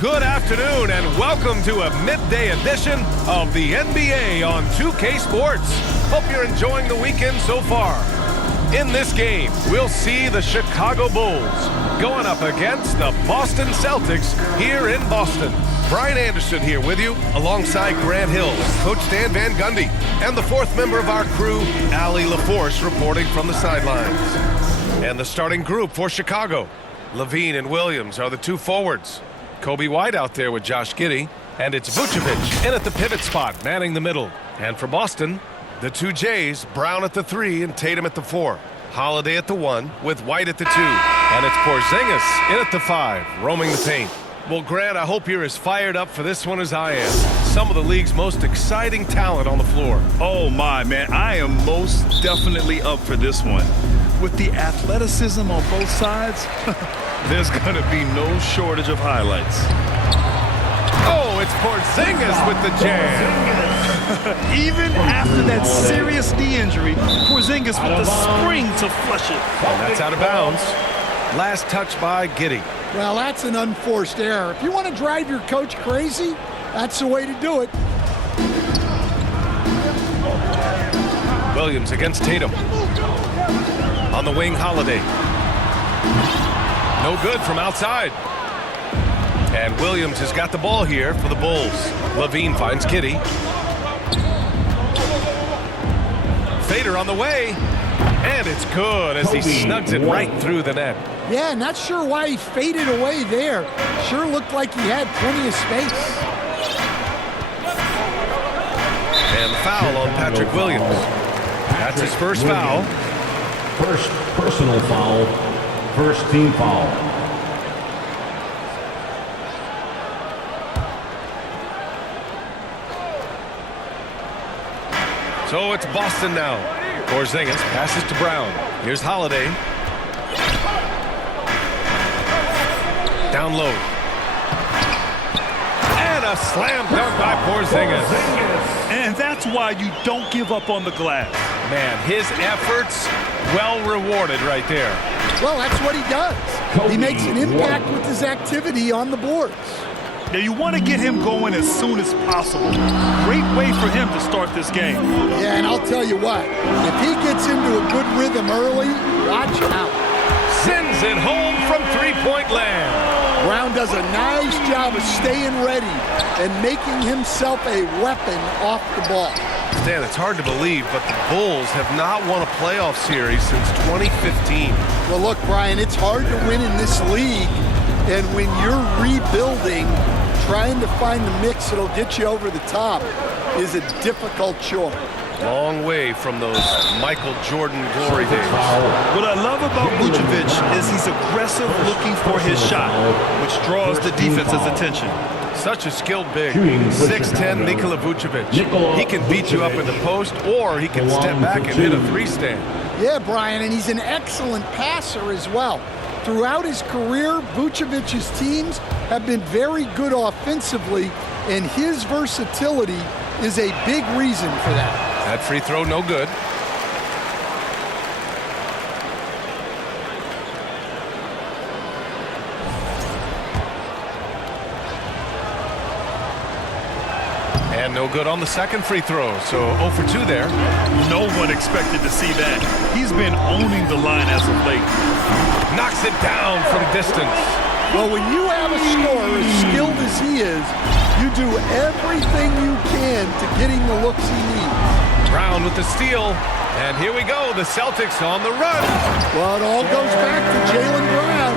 Good afternoon and welcome to a midday edition of the NBA on 2K Sports. Hope you're enjoying the weekend so far. In this game, we'll see the Chicago Bulls going up against the Boston Celtics here in Boston. Brian Anderson here with you alongside Grant Hill, Coach Dan Van Gundy, and the fourth member of our crew, Allie LaForce, reporting from the sidelines. And the starting group for Chicago. Levine and Williams are the two forwards. Kobe White out there with Josh Giddey. And it's Vucevic in at the pivot spot, manning the middle. And for Boston, the two J's, Brown at the 3 and Tatum at the 4. Holiday at the 1 with White at the 2. And it's Porzingis in at the 5, roaming the paint. Well, Grant, I hope you're as fired up for this one as I am. Some of the league's most exciting talent on the floor. Oh, my, man. I am most definitely up for this one. With the athleticism on both sides, there's going to be no shortage of highlights. Oh, it's Porzingis with the jam. Even after that serious knee injury, Porzingis with the spring to flush it. And that's out of bounds. Last touch by Giddey. Well, that's an unforced error. If you want to drive your coach crazy, that's the way to do it. Williams against Tatum. On the wing, Holiday. No good from outside. And Williams has got the ball here for the Bulls. Levine finds Giddey. Fader on the way. And it's good as he snugs it right through the net. Yeah, not sure why he faded away there. Sure looked like he had plenty of space. And foul on Patrick Williams. That's his first foul. First personal foul, first team foul. So it's Boston now. Porzingis passes to Brown. Here's Holiday. Down low. And a slam dunk by Porzingis. And that's why you don't give up on the glass. Man, his efforts well rewarded right there. Well, that's what he does. He makes an impact with his activity on the boards. Now, you want to get him going as soon as possible. Great way for him to start this game. Yeah, and I'll tell you what, if he gets into a good rhythm early, watch out. Sends it home from three-point land. Brown does a nice job of staying ready and making himself a weapon off the ball. Stan, it's hard to believe, but the Bulls have not won a playoff series since 2015. Well, look, Brian, it's hard to win in this league, and when you're rebuilding, trying to find the mix that'll get you over the top is a difficult chore. Long way from those Michael Jordan glory days. What I love about Vucevic is he's aggressive looking for his shot, which draws the defense's attention. Such a skilled big. 6'10" Nikola Vucevic. He can beat you up in the post, or he can step back and hit a three-stand. Yeah, Brian, and he's an excellent passer as well. Throughout his career, Vucevic's teams have been very good offensively, and his versatility is a big reason for that. That free throw, no good. And no good on the second free throw, so 0 for 2 there. No one expected to see that. He's been owning the line as of late. Knocks it down from distance. Well, when you have a scorer as skilled as he is, you do everything you can to get him the looks he needs. Brown with the steal, and here we go, the Celtics on the run. Well, it all goes back to Jaylen Brown.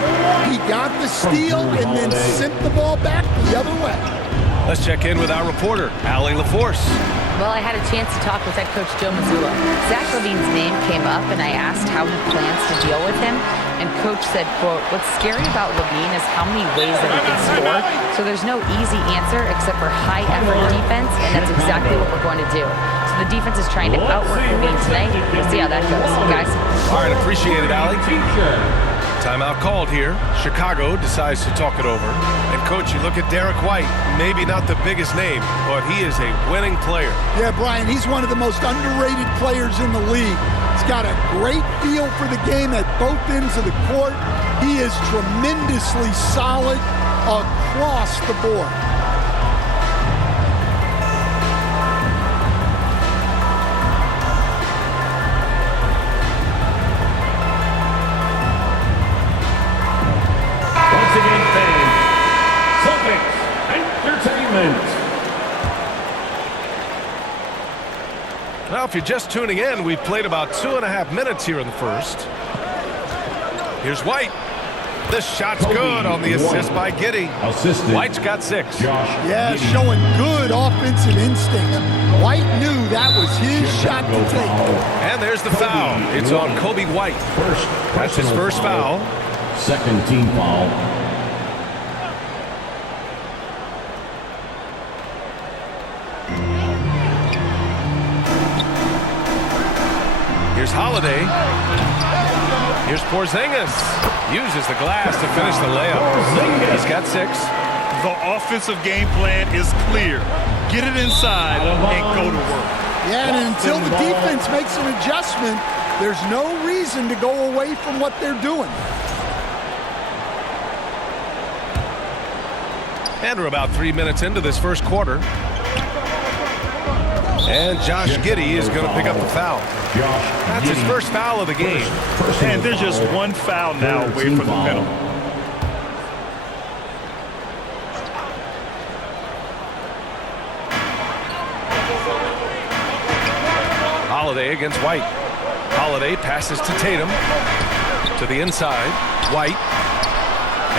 He got the steal and then sent the ball back the other way. Let's check in with our reporter, Allie LaForce. Well, I had a chance to talk with head coach Joe Mazzulla. Zach LaVine's name came up, and I asked how he plans to deal with him. And coach said, quote, "What's scary about LaVine is how many ways that he can score. So there's no easy answer except for high-effort defense, and that's exactly what we're going to do. So the defense is trying to outwork LaVine tonight. We'll see how that goes, guys." All right, appreciate it, Allie. Timeout called here. Chicago decides to talk it over. And, Coach, you look at Derek White, maybe not the biggest name, but he is a winning player. Yeah, Brian, he's one of the most underrated players in the league. He's got a great feel for the game at both ends of the court. He is tremendously solid across the board. Once again, fans, Celtics Entertainment. Well, if you're just tuning in, we've played about 2.5 minutes here in the first. Here's White. The shot's good on the assist by Giddey. Assisted. White's got 6. Yeah, showing good offensive instinct. White knew that was his shot to take. And there's the foul. It's on Kobe White. That's his first foul. Second team foul. Here's Holiday. Here's Porzingis. Uses the glass to finish the layup. He's got 6. The offensive game plan is clear. Get it inside and go to work. Yeah, and until the defense makes an adjustment, there's no reason to go away from what they're doing. And we're about 3 minutes into this first quarter. And Josh Giddey is going to pick up the foul. That's his first foul of the game. And there's just one foul now away from the penalty. Holiday against White. Holiday passes to Tatum. To the inside. White.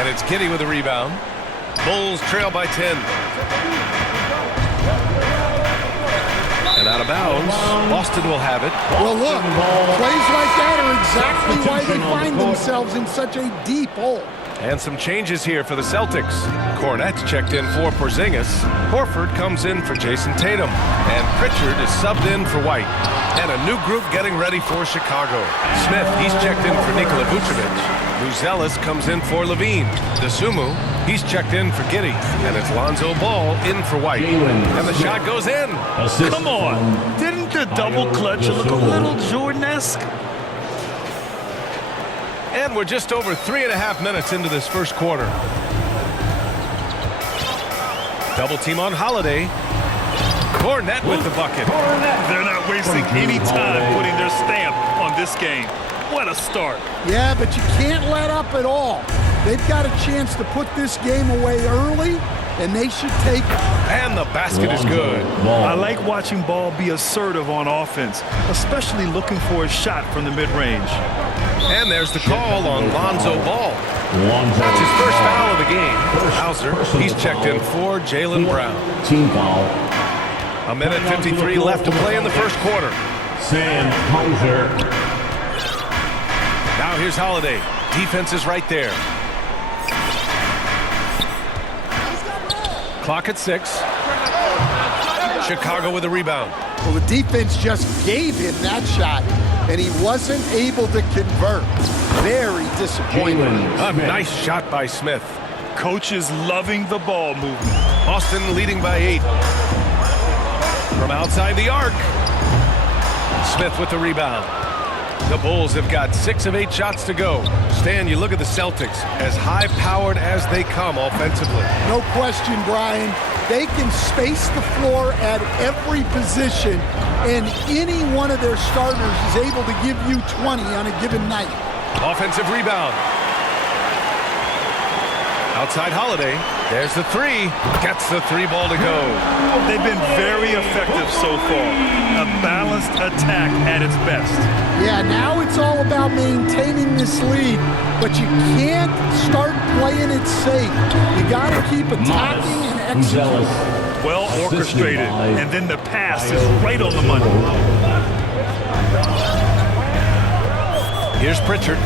And it's Giddey with a rebound. Bulls trail by 10. And out of bounds, Boston will have it. Well, look, plays like that are exactly why they find themselves in such a deep hole. And some changes here for the Celtics. Cornette's checked in for Porzingis. Horford comes in for Jason Tatum. And Pritchard is subbed in for White. And a new group getting ready for Chicago. Smith, he's checked in for Nikola Vucevic. Buzelis comes in for Levine. DeSumo, he's checked in for Giddey. And it's Lonzo Ball in for White. And the shot goes in. Come on. Didn't the double clutch look a little Jordan-esque? And we're just over 3.5 minutes into this first quarter. Double team on Holiday. Cornette with the bucket. They're not wasting any time putting their stamp on this game. What a start. Yeah, but you can't let up at all. They've got a chance to put this game away early, and they should take it. And the basket is good. I like watching Ball be assertive on offense, especially looking for a shot from the mid-range. And there's the call on Lonzo Ball. That's his first foul of the game. Hauser, he's checked in for Jaylen Brown. Team foul. A minute 53 left to play in the first quarter. Sam Hauser. Now here's Holiday. Defense is right there. Clock at 6. Chicago with a rebound. Well, the defense just gave him that shot, and he wasn't able to convert. Very disappointing. A nice shot by Smith. Coach is loving the ball movement. Boston leading by 8. From outside the arc. Smith with the rebound. The Bulls have got 6 of 8 shots to go. Stan, you look at the Celtics, as high-powered as they come offensively. No question, Brian. They can space the floor at every position, and any one of their starters is able to give you 20 on a given night. Offensive rebound. Outside Holiday. There's the 3. Gets the 3 ball to go. They've been very effective so far. A balanced attack at its best. Yeah, now it's all about maintaining this lead, but you can't start playing it safe. You got to keep attacking and executing. Well orchestrated, and then the pass is right on the money. Here's Pritchard.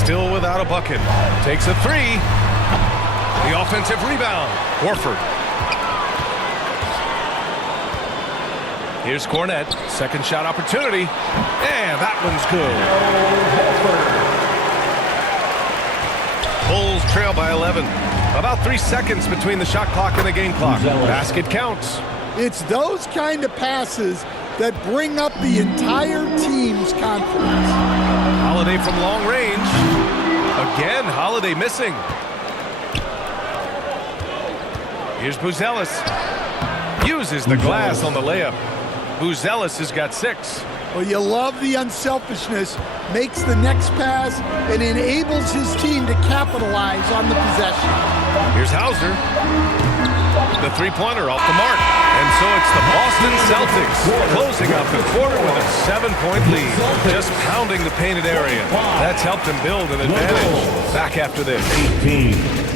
Still without a bucket. Takes a 3. The offensive rebound. Horford. Here's Cornette. Second shot opportunity. And that one's good. Bulls trail by 11. About 3 seconds between the shot clock and the game clock. Basket counts. It's those kind of passes that bring up the entire team's confidence. Holiday from long range. Again, Holiday missing. Here's Buzelis. Uses the glass on the layup. Buzelis has got 6. Well, you love the unselfishness, makes the next pass, and enables his team to capitalize on the possession. Here's Hauser. The three-pointer off the mark. And so it's the Boston Celtics closing out the quarter with a 7-point lead. Just pounding the painted area. That's helped them build an advantage. Back after this. 18.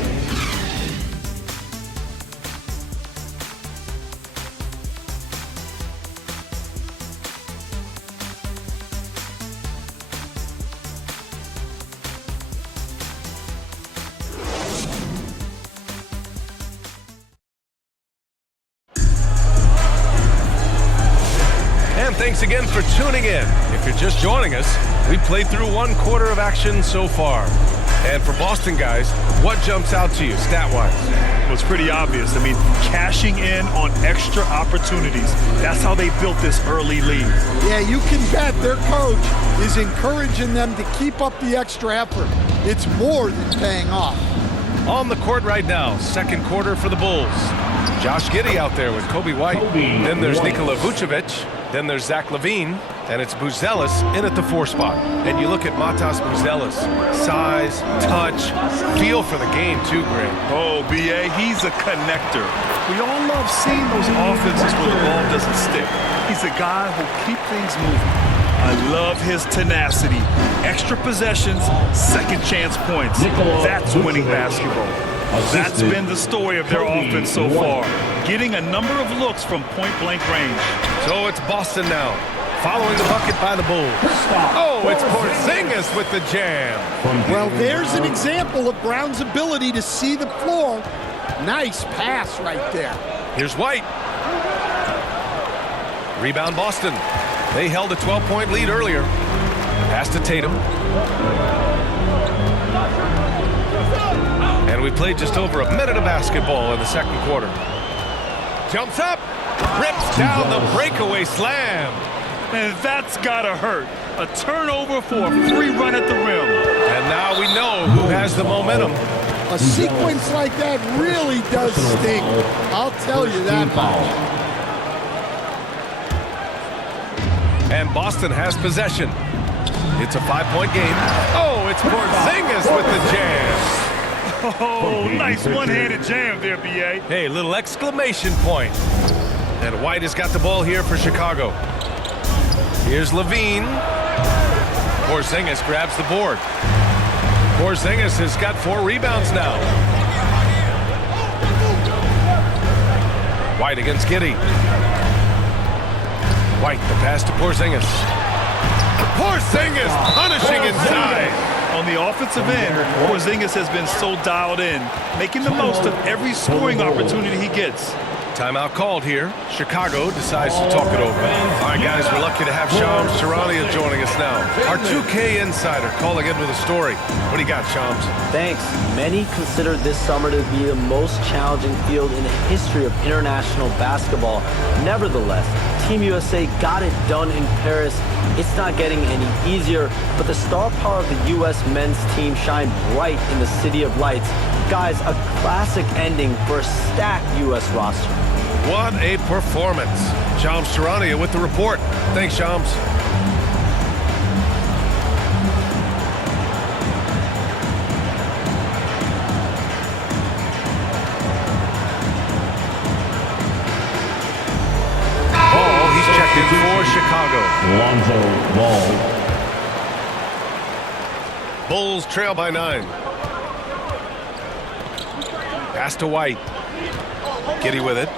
Thanks again for tuning in. If you're just joining us, we've played through 1 quarter of action so far. And for Boston guys, what jumps out to you stat-wise? Well, it's pretty obvious. I mean, cashing in on extra opportunities. That's how they built this early lead. Yeah, you can bet their coach is encouraging them to keep up the extra effort. It's more than paying off. On the court right now, second quarter for the Bulls. Josh Giddey out there with Kobe White. Then there's Nikola Vucevic. Then there's Zach LaVine, and it's Buzelis in at the 4 spot. And you look at Matas Buzelis, size, touch, feel for the game too, Greg. Oh, B.A., he's a connector. We all love seeing those offenses where the ball doesn't stick. He's a guy who'll keep things moving. I love his tenacity. Extra possessions, second chance points. That's winning basketball. That's been the story of their offense so far. Getting a number of looks from point-blank range. So it's Boston now, following the bucket by the Bulls. Oh, it's Porzingis with the jam. Well, there's an example of Brown's ability to see the floor. Nice pass right there. Here's White. Rebound Boston. They held a 12-point lead earlier. Pass to Tatum. And we played just over a minute of basketball in the second quarter. Jumps up, rips down the breakaway slam. And that's gotta hurt. A turnover for a free run at the rim. And now we know who has the momentum. A sequence like that really does sting. I'll tell you that much. And Boston has possession. It's a 5-point game. Oh, it's Porzingis with the jam. Oh, nice one-handed jam there, B.A. Hey, little exclamation point. And White has got the ball here for Chicago. Here's LaVine. Porzingis grabs the board. Porzingis has got 4 rebounds now. White against Giddey. White, the pass to Porzingis. Porzingis punishing inside. On the offensive end, Porzingis has been so dialed in, making the most of every scoring opportunity he gets. Timeout called here. Chicago decides to talk it over. All right, guys, we're lucky to have Shams Charania joining us now. Our 2K insider calling in with a story. What do you got, Shams? Thanks. Many consider this summer to be the most challenging field in the history of international basketball. Nevertheless, Team USA got it done in Paris. It's not getting any easier, but the star power of the U.S. men's team shined bright in the City of Lights. Guys, a classic ending for a stacked U.S. roster. What a performance. Shams Charania with the report. Thanks, Shams. Ball, he's checked in for Chicago. Lonzo Ball. Bulls trail by 9. Pass to White. Giddey with it.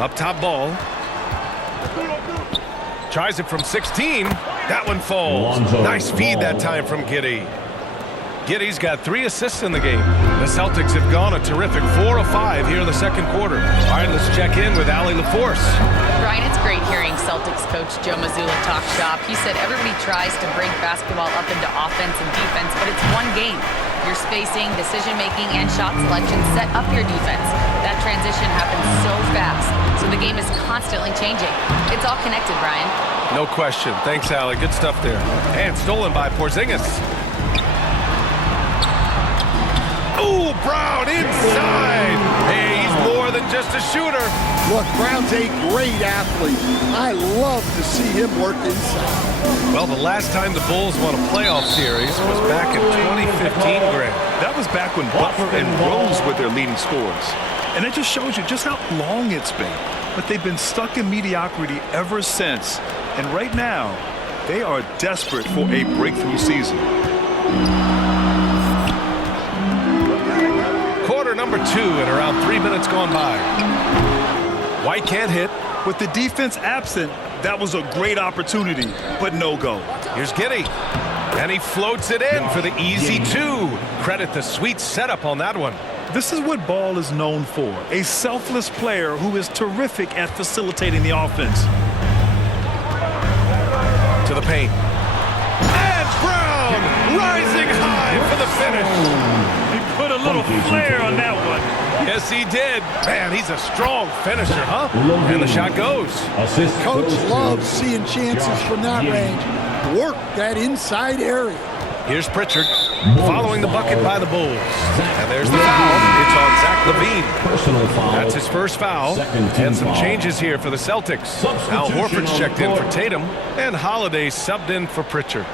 Up top ball. Tries it from 16. That one falls. Nice feed that time from Giddey. Giddey's got 3 assists in the game. The Celtics have gone a terrific 4 of 5 here in the second quarter. All right, let's check in with Allie LaForce. Brian, it's great hearing Celtics coach Joe Mazzulla talk shop. He said everybody tries to break basketball up into offense and defense, but it's one game. Your spacing, decision-making, and shot selection set up your defense. That transition happens so fast, so the game is constantly changing. It's all connected, Brian. No question. Thanks, Allie. Good stuff there. And stolen by Porzingis. Brown inside. Hey, he's more than just a shooter. Look, Brown's a great athlete. I love to see him work inside. Well, the last time the Bulls won a playoff series was back in 2015, Grant. That was back when Butler and Rose were their leading scorers. And it just shows you just how long it's been. But they've been stuck in mediocrity ever since. And right now, they are desperate for a breakthrough season. Quarter number 2 and around 3 minutes gone by. White can't hit. With the defense absent, that was a great opportunity, but no go. Here's Giddey. And he floats it in for the easy 2. Credit the sweet setup on that one. This is what Ball is known for, a selfless player who is terrific at facilitating the offense. To the paint. And Brown rising high for the finish. He put a little flair on that one. Yes, he did. Man, he's a strong finisher, huh? And the shot goes. Coach loves seeing chances from that range. Work that inside area. Here's Pritchard following the bucket by the Bulls. And there's the foul. It's on Zach LaVine. Personal foul. That's his first foul. And some changes here for the Celtics. Al Horford's checked in for Tatum. And Holiday subbed in for Pritchard.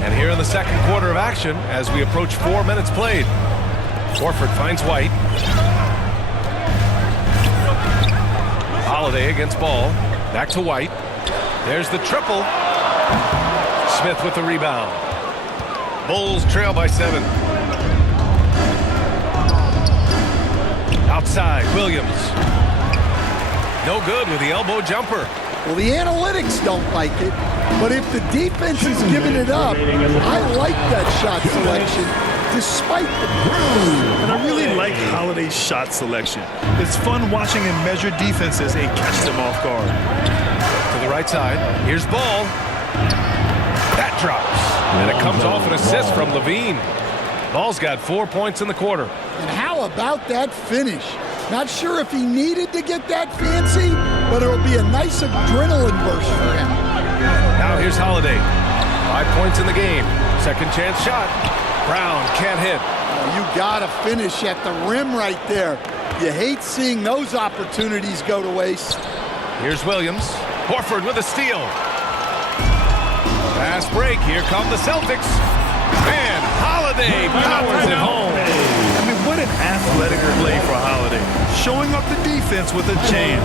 And here in the second quarter of action as we approach 4 minutes played. Horford finds White. Holiday against Ball. Back to White. There's the triple. Smith with the rebound. Bulls trail by 7. Outside, Williams. No good with the elbow jumper. Well, the analytics don't like it, but if the defense is giving it up, I like that shot selection, despite the And I really like Holiday's shot selection. It's fun watching him measure defenses and catch them off guard. To the right side, here's Ball. That drops, and it comes off an assist from LaVine. Ball's got 4 points in the quarter. And how about that finish? Not sure if he needed to get that fancy, but it'll be a nice adrenaline burst for him. Now here's Holiday. 5 points in the game. Second chance shot. Brown can't hit. You gotta finish at the rim right there. You hate seeing those opportunities go to waste. Here's Williams. Horford with a steal. Fast break. Here come the Celtics. And Holiday powers it home. I mean, what an athletic play for Holiday. Showing up the defense with a jam.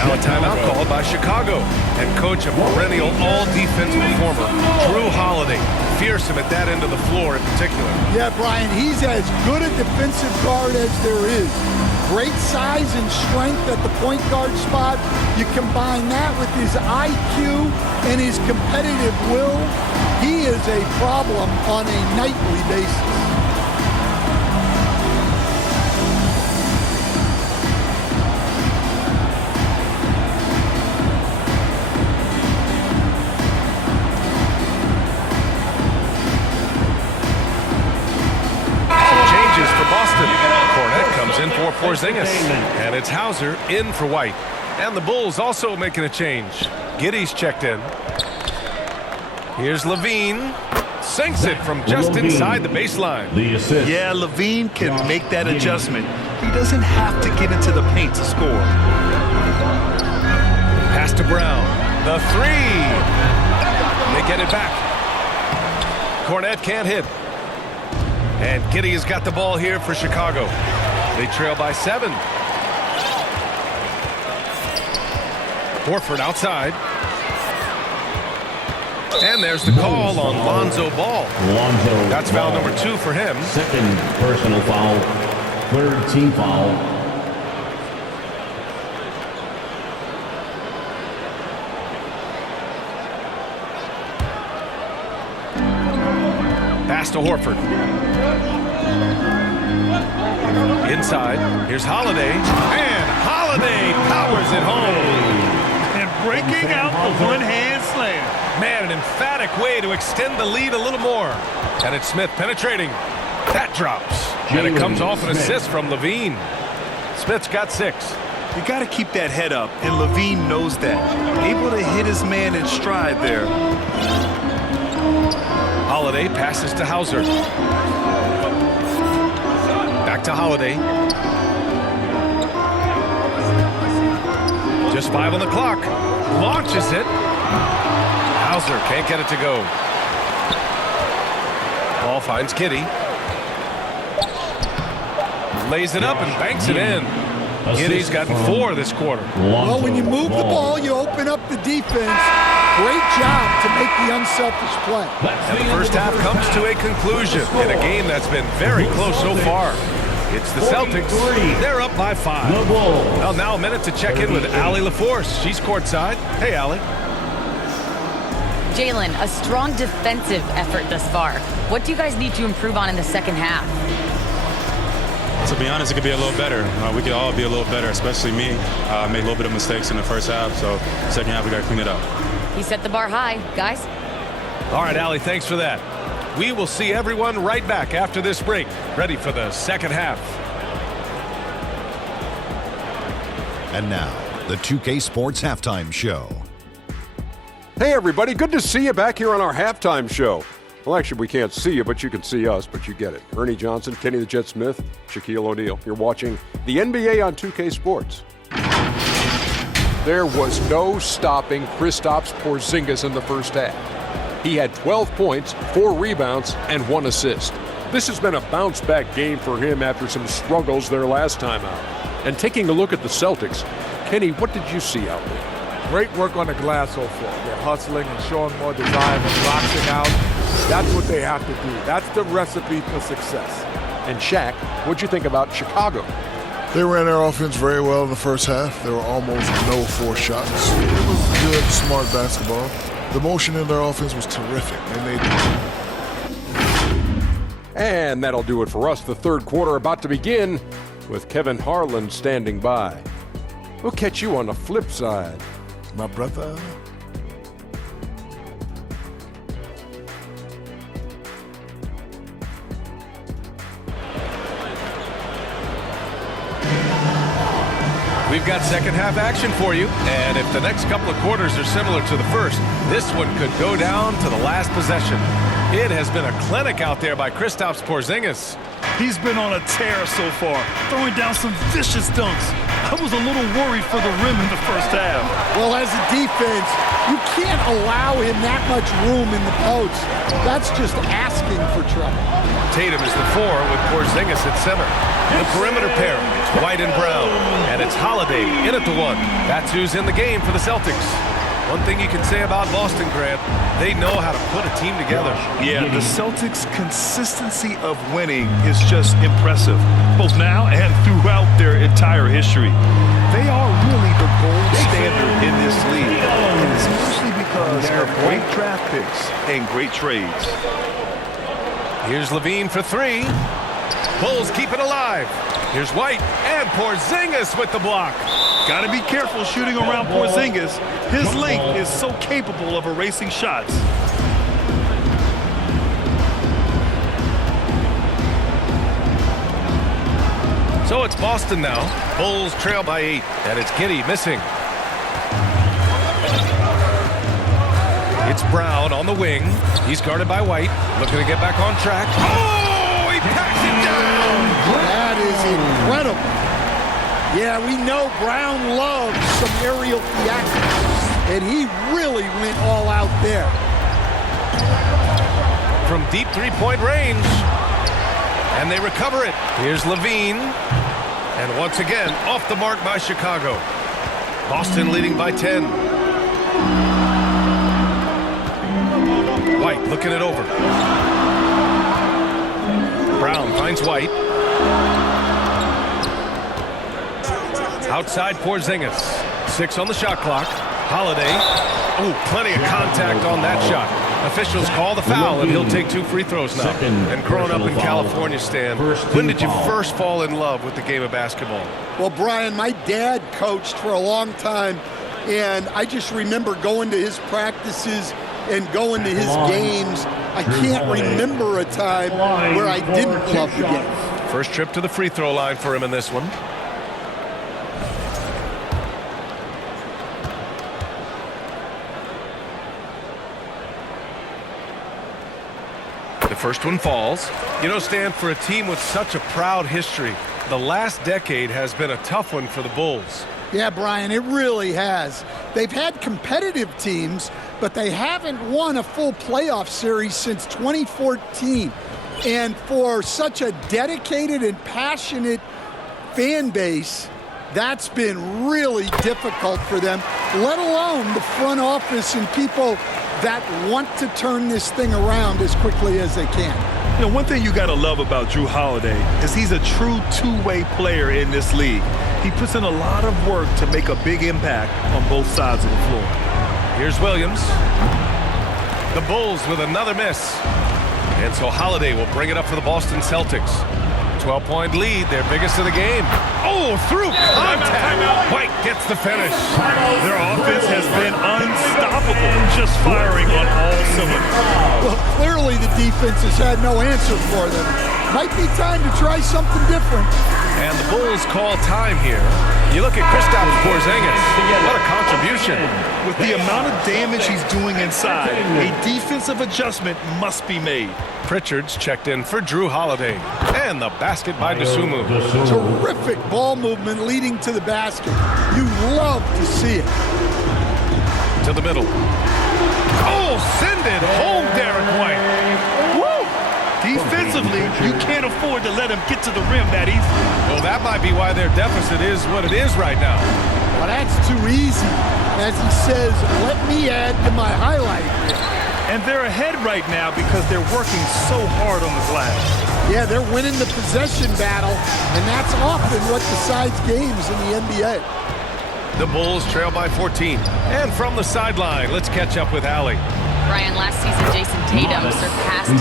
Now a timeout called by Chicago. And coach, a perennial all-defense performer, Drew Holiday. Fearsome at that end of the floor in particular. Yeah, Brian, he's as good a defensive guard as there is. Great size and strength at the point guard spot. You combine that with his IQ and his competitive will, he is a problem on a nightly basis. In for Porzingis, and it's Hauser in for White. And the Bulls also making a change. Giddey's checked in. Here's LaVine. Sinks it from just inside the baseline. The assist. Yeah, LaVine can make that adjustment. He doesn't have to get into the paint to score. Pass to Brown. The 3. They get it back. Cornette can't hit. And Giddey has got the ball here for Chicago. They trail by 7. Horford outside. And there's the call on Lonzo Ball. That's foul number 2 for him. Second personal foul. Third team foul. Pass to Horford. Inside, here's Holiday, and Holiday powers it home. And breaking out the one-hand slam. Man, an emphatic way to extend the lead a little more. And it's Smith penetrating. That drops. And it comes off an assist from LaVine. Smith's got 6. You got to keep that head up, and Levine knows that. Able to hit his man in stride there. Holiday passes to Hauser. Back to Holiday. Just 5 on the clock. Launches it. Hauser can't get it to go. Ball finds Kitty. Lays it up and banks it in. Kitty's gotten 4 this quarter. Well, when you move the ball, you open up the defense. Great job to make the unselfish play. And the first half comes to a conclusion in a game that's been very close so far. It's the Celtics. They're up by 5. Well, now a minute to check in with Allie LaForce. She's courtside. Hey, Allie. Jalen, a strong defensive effort thus far. What do you guys need to improve on in the second half? To be honest, it could be a little better. We could all be a little better, especially me. Made a little bit of mistakes in the first half, so second half we got to clean it up. He set the bar high, guys. All right, Allie, thanks for that. We will see everyone right back after this break, ready for the second half. And now, the 2K Sports Halftime Show. Hey, everybody. Good to see you back here on our halftime show. Well, actually, we can't see you, but you can see us, but you get it. Ernie Johnson, Kenny the Jet Smith, Shaquille O'Neal. You're watching the NBA on 2K Sports. There was no stopping Kristaps Porzingis in the first half. He had 12 points, 4 rebounds, and 1 assist. This has been a bounce-back game for him after some struggles their last time out. And taking a look at the Celtics, Kenny, what did you see out there? Great work on the glass so far. They're hustling and showing more desire and boxing out. That's what they have to do. That's the recipe for success. And Shaq, what'd you think about Chicago? They ran their offense very well in the first half. There were almost no forced shots. It was good, smart basketball. The motion in their offense was terrific, and they And that'll do it for us. The third quarter about to begin with Kevin Harlan standing by. We'll catch you on the flip side. my brother. We've got second half action for you, and if the next couple of quarters are similar to the first, this one could go down to the last possession. It has been a clinic out there by Kristaps Porzingis. He's been on a tear so far, throwing down some vicious dunks. I was a little worried for the rim in the first half. Well, as a defense, you can't allow him that much room in the post. That's just asking for trouble. Tatum is the 4 with Porzingis at center. The perimeter pair, it's White and Brown, and it's Holiday in at the 1. That's who's in the game for the Celtics. One thing you can say about Boston, Grant, they know how to put a team together. Yeah, the Celtics' consistency of winning is just impressive, both now and throughout their entire history. They are really the gold standard in this league, and it's mostly because of great draft picks and great trades. Here's Levine for 3. Bulls keep it alive. Here's White and Porzingis with the block. Got to be careful shooting around Porzingis. His length is so capable of erasing shots. So it's Boston now. Bulls trail by 8, and it's Giddey missing. It's Brown on the wing. He's guarded by White. Looking to get back on track. Oh, he packs it down! That is incredible. Yeah, we know Brown loves some aerial theatrics, and he really went all out there. From deep three-point range. And they recover it. Here's Levine. And once again, off the mark by Chicago. Boston leading by 10. White looking it over. Brown finds White. Outside Porzingis. 6 on the shot clock. Holiday. Ooh, plenty of contact on that shot. Officials call the foul, and he'll take 2 free throws now. And growing up in California, Stan, when did you first fall in love with the game of basketball? Well, Brian, my dad coached for a long time, and I just remember going to his practices and going to his games. I can't remember a time where I didn't love the game. First trip to the free throw line for him in this one. First one falls. You know, Stan, for a team with such a proud history, the last decade has been a tough one for the Bulls. Yeah, Brian, it really has. They've had competitive teams, but they haven't won a full playoff series since 2014. And for such a dedicated and passionate fan base, that's been really difficult for them, let alone the front office and people that want to turn this thing around as quickly as they can. You know, one thing you got to love about Jrue Holiday is he's a true two-way player in this league. He puts in a lot of work to make a big impact on both sides of the floor. Here's Williams. The Bulls with another miss. And so Holiday will bring it up for the Boston Celtics. 12-point lead, their biggest of the game. Oh, through contact. White gets the finish. Their offense has been unstoppable, just firing on all cylinders. Well, clearly the defense has had no answer for them. Might be time to try something different. And the Bulls call time here. You look at Kristaps Porzingis. What a contribution. With the amount of damage he's doing inside, a defensive adjustment must be made. Pritchard's checked in for Jrue Holiday. And the basket by Dosunmu. Terrific ball movement leading to the basket. You love to see it. To the middle. Oh, send it home, Derek White. Woo! Defensively, you can't afford to let him get to the rim that easy. Well, that might be why their deficit is what it is right now. Well, that's too easy. As he says, let me add to my highlight reel. And they're ahead right now because they're working so hard on the glass. Yeah, they're winning the possession battle, and that's often what decides games in the NBA. The Bulls trail by 14. And from the sideline, let's catch up with Allie. Brian, last season, Jason Tatum surpassed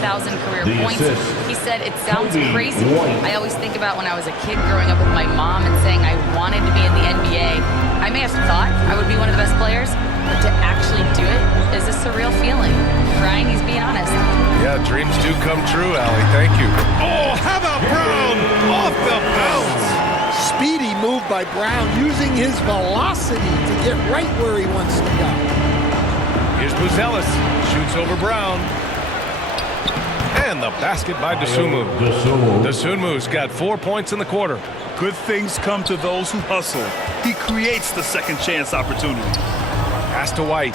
10,000 career points. He said, it sounds crazy. I always think about when I was a kid growing up with my mom and saying I wanted to be in the NBA. I may have thought I would be one of the best players, but to actually do it is a surreal feeling. Brian, he's being honest. Yeah, dreams do come true, Allie. Thank you. Oh, how about Brown? Off the bounce. Speedy move by Brown, using his velocity to get right where he wants to go. Here's Buzelis. Shoots over Brown. And the basket by Dosunmu. Dosunmu's got 4 points in the quarter. Good things come to those who hustle. He creates the second chance opportunity. Pass to White.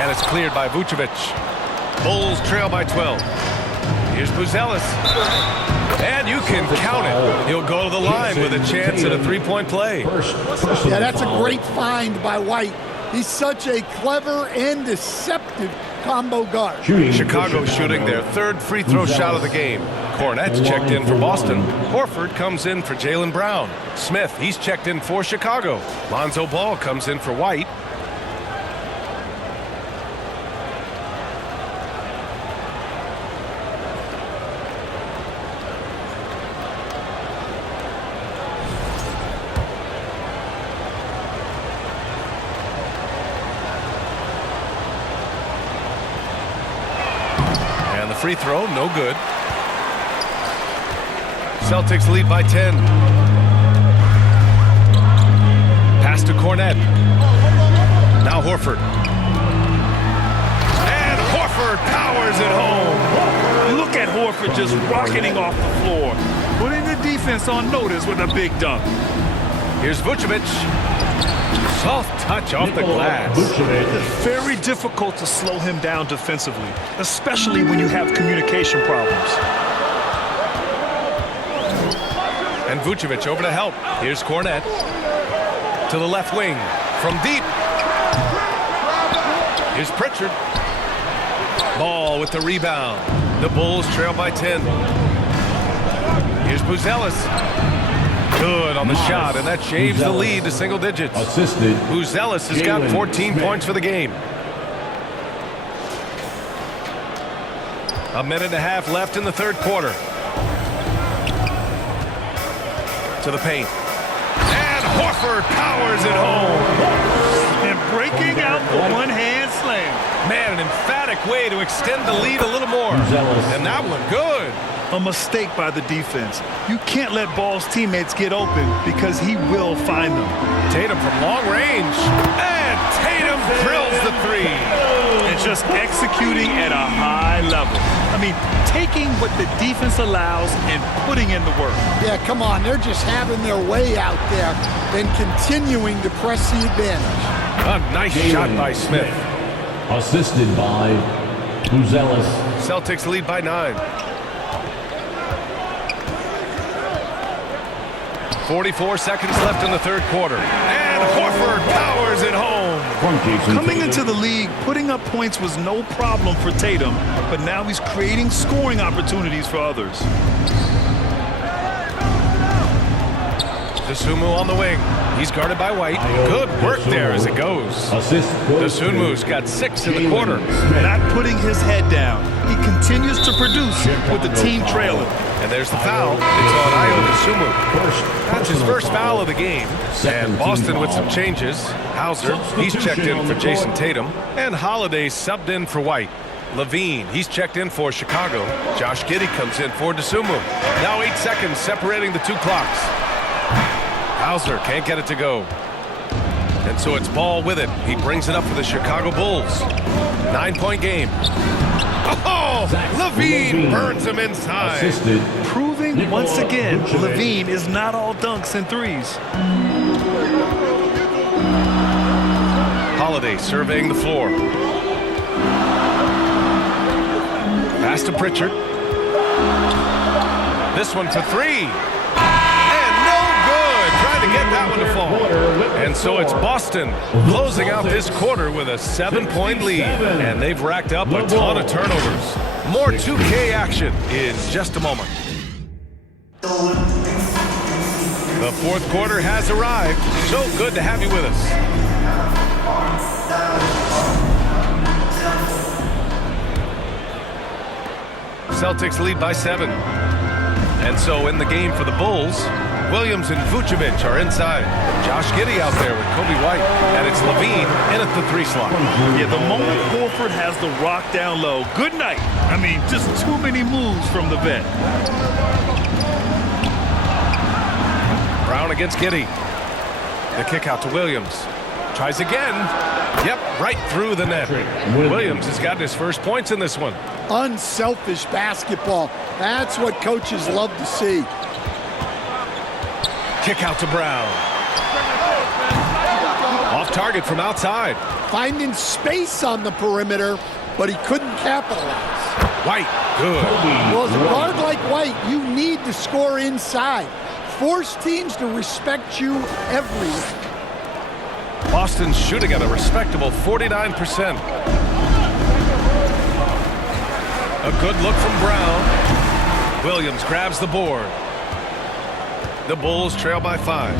And it's cleared by Vucevic. Bulls trail by 12. Here's Buzelis. And you can count it. He'll go to the line with a chance at a three-point play. Yeah, that's a great find by White. He's such a clever and deceptive combo guard. Chicago shooting their third free throw shot of the game. Cornette's checked in for Boston. Horford comes in for Jaylen Brown. Smith, he's checked in for Chicago. Lonzo Ball comes in for White. Free throw, no good. Celtics lead by 10. Pass to Cornette. Now Horford. And Horford powers it home. Look at Horford just rocketing off the floor, putting the defense on notice with a big dunk. Here's Vucevic. Soft touch off the glass. Very difficult to slow him down defensively, especially when you have communication problems. And Vucevic over to help. Here's Cornette. To the left wing. From deep. Here's Pritchard. Ball with the rebound. The Bulls trail by 10. Here's Buzelis. Good on the shot, and that shaves the lead to single digits. Buzelis has got 14 points for the game. A minute and a half left in the third quarter. To the paint. And Horford powers it home. And breaking out the one-hand slam. Man, an emphatic way to extend the lead a little more. And that one good. A mistake by the defense. You can't let Ball's teammates get open because he will find them. Tatum from long range. And Tatum drills the three. And just executing at a high level. I mean, taking what the defense allows and putting in the work. Yeah, come on. They're just having their way out there and continuing to press the advantage. A nice shot by Smith. Assisted by Buzelis. Celtics lead by 9. 44 seconds left in the third quarter. And Horford powers it home. Coming into the league, putting up points was no problem for Tatum, but now he's creating scoring opportunities for others. Dosunmu on the wing. He's guarded by White. Good work there as it goes. Dosunmu's got 6 in the quarter. Not putting his head down. He continues to produce with the team trailing. And there's the foul. It's on Ayo Dosunmu. That's his first foul of the game. And Boston with some changes. Hauser, he's checked in for Jason Tatum. And Holiday subbed in for White. Levine, he's checked in for Chicago. Josh Giddey comes in for Dosunmu. Now 8 seconds separating the 2 clocks. Hauser can't get it to go. And so it's Ball with it. He brings it up for the Chicago Bulls. 9-point game. Oh, Levine burns him inside. Assisted. Proving once again, Levine is not all dunks and threes. Holiday surveying the floor. Pass to Pritchard. This one for 3. To get that one to fall. And so it's Boston closing out this quarter with a 7-point lead. And they've racked up a ton of turnovers. More 2K action in just a moment. The fourth quarter has arrived. So good to have you with us. Celtics lead by 7. And so in the game for the Bulls, Williams and Vucevic are inside. Josh Giddey out there with Kobe White. And it's Levine in at the 3 slot. Yeah, the moment Horford has the rock down low, good night. I mean, just too many moves from the vet. Brown against Giddey. The kick out to Williams. Tries again. Yep, right through the net. Williams has gotten his first points in this one. Unselfish basketball. That's what coaches love to see. Kick out to Brown. Off target from outside. Finding space on the perimeter, but he couldn't capitalize. White, good. Well, as a guard like White, you need to score inside. Force teams to respect you everywhere. Boston's shooting at a respectable 49%. A good look from Brown. Williams grabs the board. The Bulls trail by 5.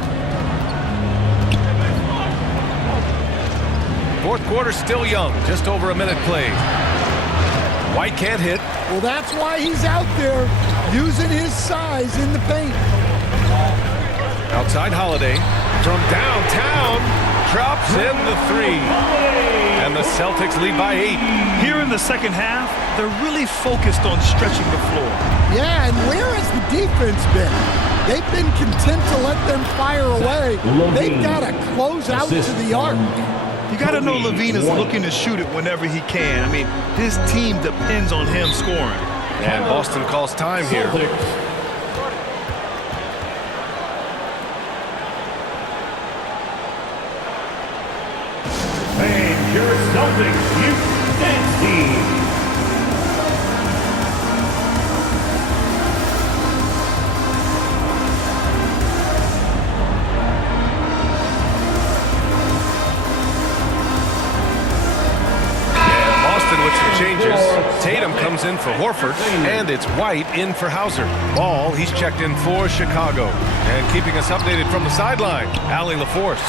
Fourth quarter still young, just over a minute played. White can't hit. Well, that's why he's out there using his size in the paint. Outside Holiday from downtown drops in the 3. And the Celtics lead by 8. Here in the second half, they're really focused on stretching the floor. Yeah, and where has the defense been? They've been content to let them fire away. They've got to close out to the arc. You got to know Levine is looking to shoot it whenever he can. I mean, his team depends on him scoring. And Boston calls time here. And your Celtics, you dance team. Changes. Tatum comes in for Horford, and it's White in for Hauser. Ball, he's checked in for Chicago. And keeping us updated from the sideline, Allie LaForce.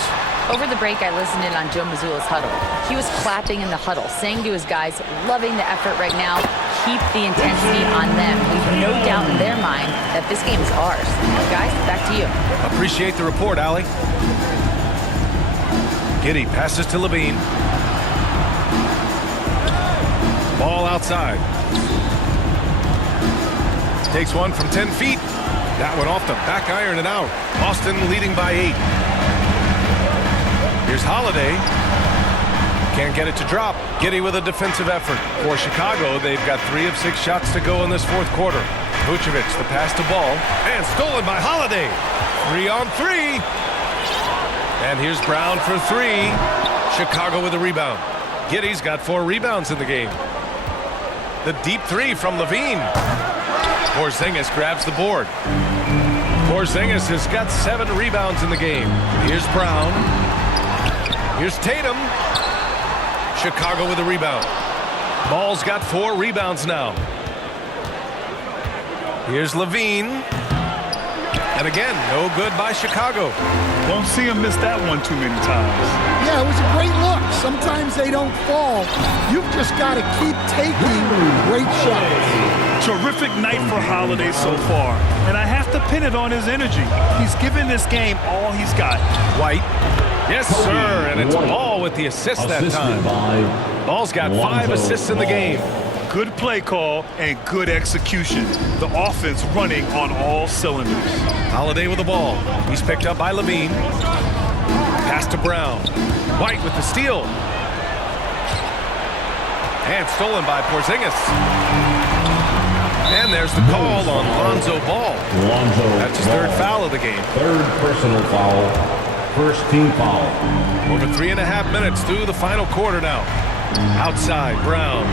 Over the break, I listened in on Joe Mazzulla's huddle. He was clapping in the huddle, saying to his guys, loving the effort right now, keep the intensity on them. We've no doubt in their mind that this game is ours. Guys, back to you. Appreciate the report, Allie. Giddey passes to Levine. Ball outside. Takes one from 10 feet. That one off the back iron and out. Boston leading by 8. Here's Holiday. Can't get it to drop. Giddy with a defensive effort. For Chicago, they've got 3 of 6 shots to go in this fourth quarter. Vucevic, the pass to Ball. And stolen by Holiday. 3 on 3. And here's Brown for 3. Chicago with a rebound. Giddy's got 4 rebounds in the game. The deep 3 from Levine. Porzingis grabs the board. Porzingis has got 7 rebounds in the game. Here's Brown. Here's Tatum. Chicago with a rebound. Ball's got 4 rebounds now. Here's Levine. And again, no good by Chicago. Won't see him miss that one too many times. Yeah, it was a great look. Sometimes they don't fall. You've just got to keep taking great shots. Terrific night for Holiday so far. And I have to pin it on his energy. He's given this game all he's got. White. Yes, sir. And it's Ball with the assist that time. Ball's got 5 assists in the game. Good play call and good execution. The offense running on all cylinders. Holiday with the ball. He's picked up by Levine. Pass to Brown. White with the steal. And stolen by Porzingis. And there's the call on Lonzo Ball. That's his 3rd foul of the game. 3rd personal foul. 1st team foul. Over 3.5 minutes through the final quarter now. Outside, Brown.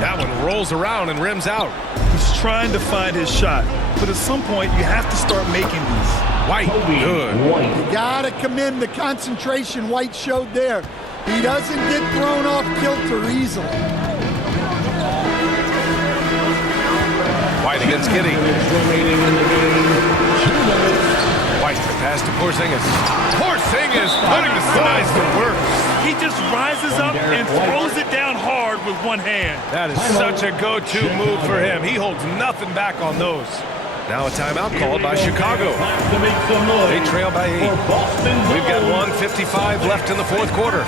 That one rolls around and rims out. He's trying to find his shot, but at some point you have to start making these. White, good. You gotta commend the concentration White showed there. He doesn't get thrown off kilter easily. White against Giddy. White, the pass to Porzingis. Porzingis putting the size to work. He just rises up and throws it down hard with one hand. That is such a go-to move for him. He holds nothing back on those. Now a timeout called by Chicago. They trail by 8. We've got 1:55 left in the fourth quarter.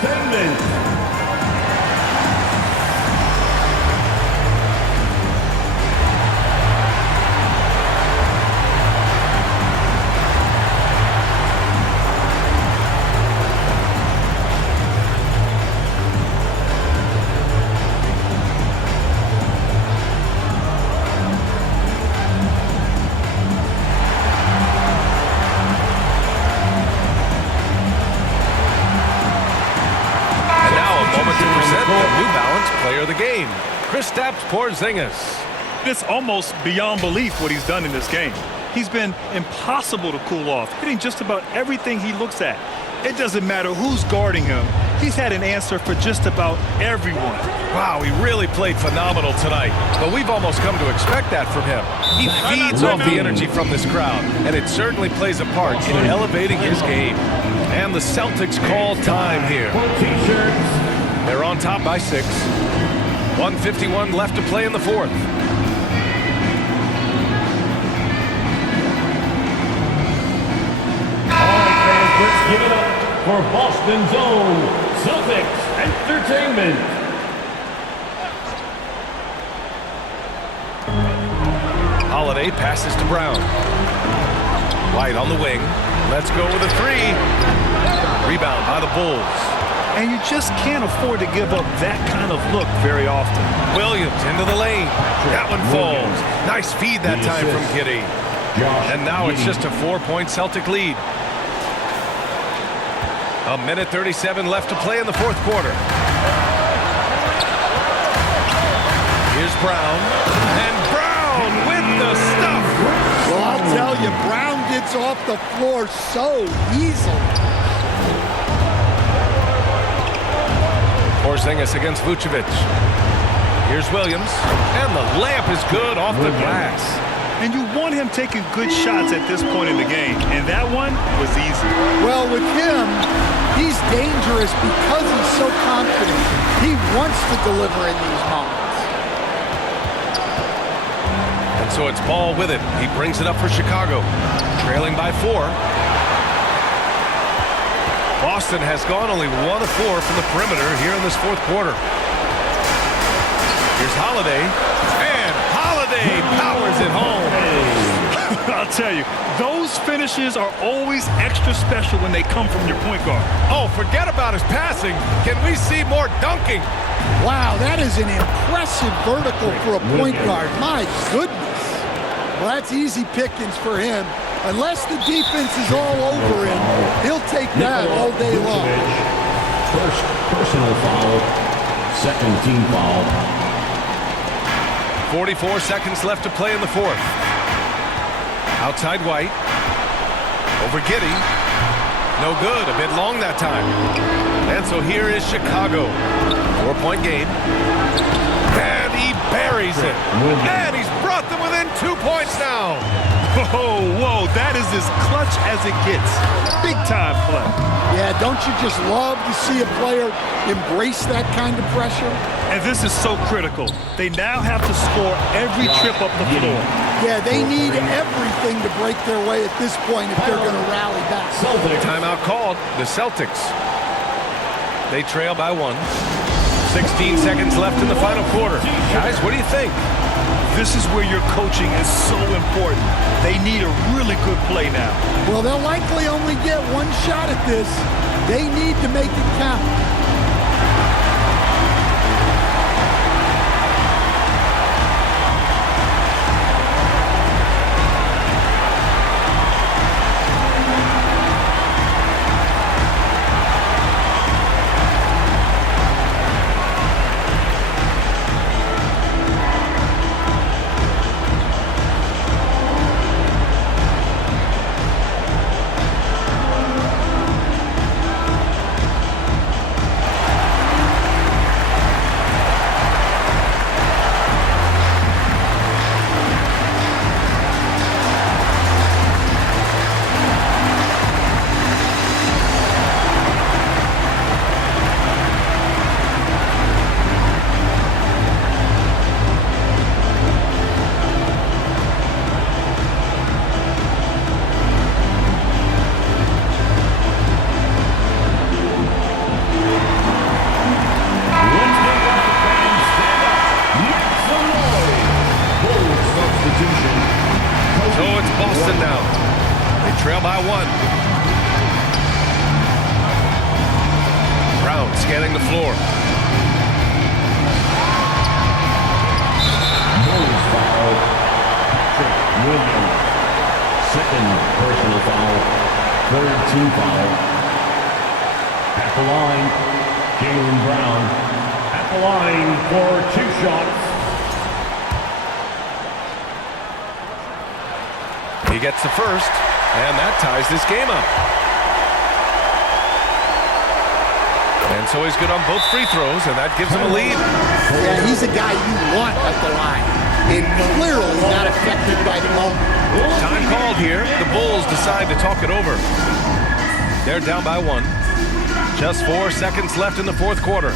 Porzingis. It's almost beyond belief what he's done in this game. He's been impossible to cool off, hitting just about everything he looks at. It doesn't matter who's guarding him. He's had an answer for just about everyone. Wow, he really played phenomenal tonight. But we've almost come to expect that from him. He feeds off the energy from this crowd, and it certainly plays a part in elevating his game. And the Celtics call time here. They're on top by 6. 1:51 left to play in the fourth. All right, fans, let's give it up for Boston's own Celtics Entertainment. Holiday passes to Brown. White on the wing. Let's go with a 3. Rebound by the Bulls. And you just can't afford to give up that kind of look very often. Williams into the lane. That one falls. Nice feed that time from Giddy. And now it's just a 4-point Celtic lead. 1:37 left to play in the fourth quarter. Here's Brown. And Brown with the stuff. Well, I'll tell you, Brown gets off the floor so easily. Porzingis against Vucevic. Here's Williams. And the layup is good off the glass. And you want him taking good shots at this point in the game. And that one was easy. Well, with him, he's dangerous because he's so confident. He wants to deliver in these moments. And so it's Ball with it. He brings it up for Chicago. Trailing by 4. Boston has gone only 1 of 4 from the perimeter here in this fourth quarter. Here's Holiday. And Holiday Holiday powers it home. I'll tell you, those finishes are always extra special when they come from your point guard. Oh, forget about his passing. Can we see more dunking? Wow, that is an impressive vertical for a point guard. My goodness. Well, that's easy pickings for him. Unless the defense is all over him, he'll take that all day long. First personal foul, second team foul. 44 seconds left to play in the fourth. Outside White. Over Giddey. No good. A bit long that time. And so here is Chicago. 4-point game. And he buries it. And he's brought them within 2 points now. Whoa, that is as clutch as it gets. Big time play. Yeah, don't you just love to see a player embrace that kind of pressure? And this is so critical. They now have to score every trip up the floor. Yeah, they need everything to break their way at this point if they're going to rally back. Timeout called. The Celtics. They trail by 1. 16 seconds left in the final quarter. Guys, what do you think? This is where your coaching is so important. They need a really good play now. Well, they'll likely only get one shot at this. They need to make it count. Trail by 1. Brown scanning the floor. Nose foul, Patrick Williams. Second personal foul, third team foul. At the line, Jaylen Brown. At the line for 2 shots. He gets the first, and that ties this game up. And so he's good on both free throws, and that gives him a lead. Yeah, he's a guy you want at the line. And clearly not affected by the moment. Time called here. The Bulls decide to talk it over. They're down by 1. Just 4 seconds left in the fourth quarter.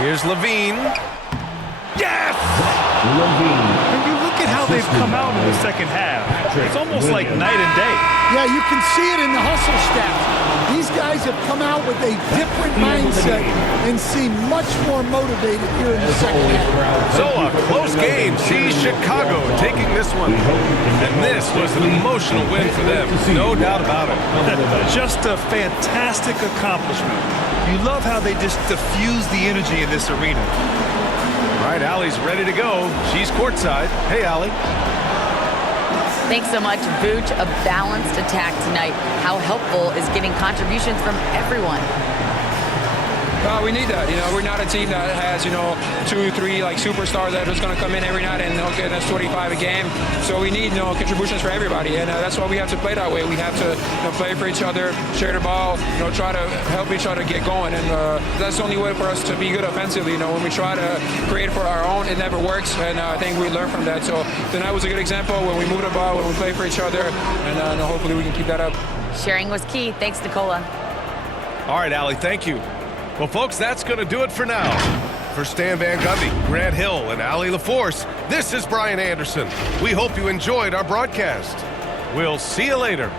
Here's Levine. Yes! Levine. When you look at how they've come out in the second half, it's almost like night and day. Yeah, you can see it in the hustle stats. These guys have come out with a different mindset and seem much more motivated here in the second half. So a close game sees Chicago taking this one. And this was an emotional win for them, no doubt about it. Just a fantastic accomplishment. You love how they just diffuse the energy in this arena. All right, Allie's ready to go. She's courtside. Hey, Allie. Thanks so much, Vooch. A balanced attack tonight. How helpful is getting contributions from everyone? We need that. We're not a team that has, 2 or 3 superstars that are just going to come in every night and get us 25 a game. So we need, contributions for everybody, and that's why we have to play that way. We have to, play for each other, share the ball, try to help each other get going, and that's the only way for us to be good offensively. When we try to create for our own, it never works, and I think we learned from that. So tonight was a good example when we move the ball, when we play for each other, and hopefully we can keep that up. Sharing was key. Thanks, Nicola. All right, Allie, thank you. Well, folks, that's going to do it for now. For Stan Van Gundy, Grant Hill, and Allie LaForce, this is Brian Anderson. We hope you enjoyed our broadcast. We'll see you later.